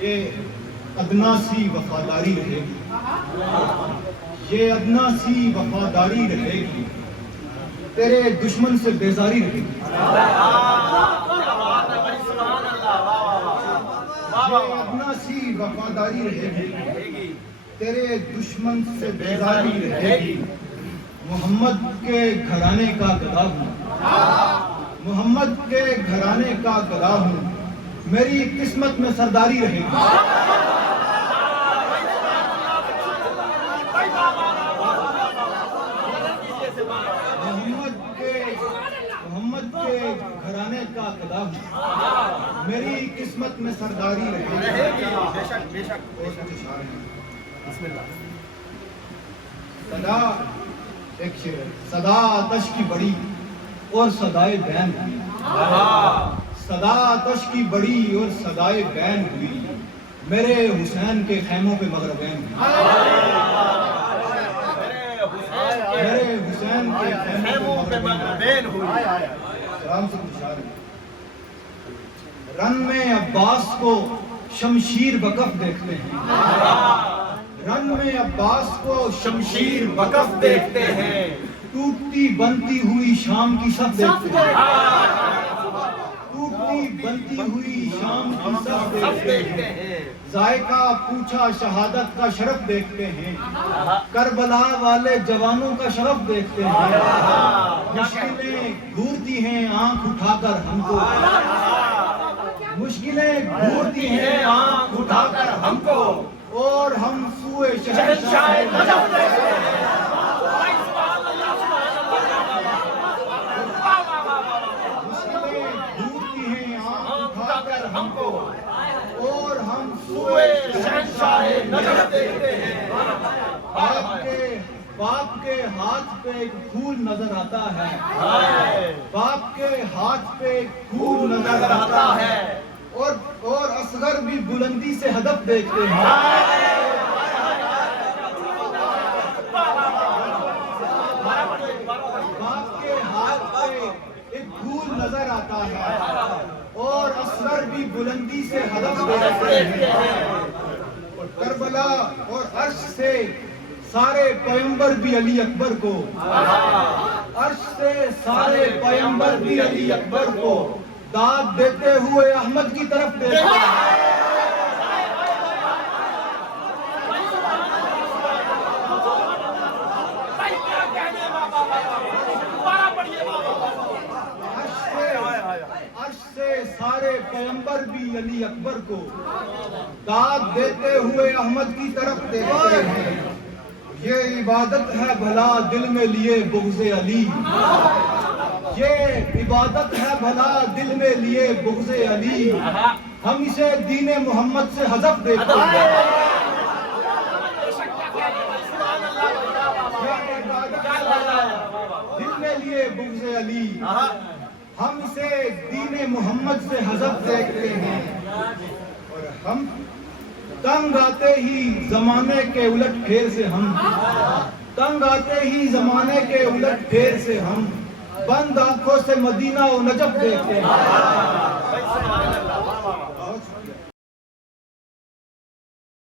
یہ ادنا سی وفاداری رہے گی، یہ ادنا سی وفاداری رہے گی، تیرے دشمن سے بیزاری رہے گی، یہ ادنا سی وفاداری رہے گی، تیرے دشمن سے بیزاری رہے گی۔ محمد کے گھرانے کا گدا ہوں، محمد کے گھرانے کا گدا ہوں، میری قسمت میں سرداری رہے گی۔ محمد کے گھرانے کا گدا ہوں، میری قسمت میں سرداری رہے گی۔ صدا ایک شعر، صدا آتش کی بڑی اور صدائے بین ہوئی، صدا آتش کی بڑی اور صدائے بین ہوئی، میرے حسین کے خیموں پہ مغربین ہوئی، میرے حسین کے خیموں پہ مغربین ہوئی۔ سلام سے پوچھا رن میں عباس کو شمشیر وقف دیکھتے ہیں، رن میں عباس کو شمشیر وقف دیکھتے ہیں، ٹوٹتی بنتی ہوئی شام کی صف دیکھتے ہیں، ٹوٹتی بنتی ہوئی شام کی صف دیکھتے ہیں، ذائقہ پوچھا شہادت کا شرف دیکھتے ہیں، کربلا والے جوانوں کا شرف دیکھتے ہیں، مشکلیں گھورتی ہیں آنکھ اٹھا کر ہم کو، مشکلیں گھورتی ہیں آنکھ اٹھا کر ہم کو، اور ہم سوئے شہنشاہ نجف دیکھتے ہیں۔ مشکلیں گھورتی ہیں آنکھ اٹھا کر ہم کو، اور ہم سوئے شہنشاہ نجف دیکھتے ہیں۔ باپ کے ہاتھ پہ ایک پھول نظر آتا ہے، باپ کے ہاتھ پہ ایک پھول نظر آتا ہے، اور اصغر بھی بلندی سے ہدف دیکھتے ہیں۔ باپ کے ہاتھ پہ ایک پھول نظر آتا ہے، اور اصغر بھی بلندی سے ہدف دیکھتے ہیں۔ کربلا اور عرش سے سارے پیغمبر بھی علی اکبر کو، عرش سے سارے پیغمبر بھی علی اکبر کو داد دیتے ہوئے احمد کی طرف دیکھتے ہیں۔ عرش سے سارے پیغمبر بھی علی اکبر کو داد دیتے ہوئے احمد کی طرف دیکھتے ہیں۔ یہ عبادت ہے بھلا دل میں لیے بغض علی، یہ عبادت ہے بھلا دل میں لیے بغض علی، ہم اسے دین محمد سے حذف دیکھتے ہیں۔ دل میں لیے بغض علی، ہم اسے دین محمد سے حذف دیکھتے ہیں، اور ہم تنگ آتے ہی زمانے کے الٹ پھیر سے ہم، تنگ آتے ہی زمانے کے الٹ پھیر سے ہم بند آنکھوں سے مدینہ و نجف دیکھتے ہیں۔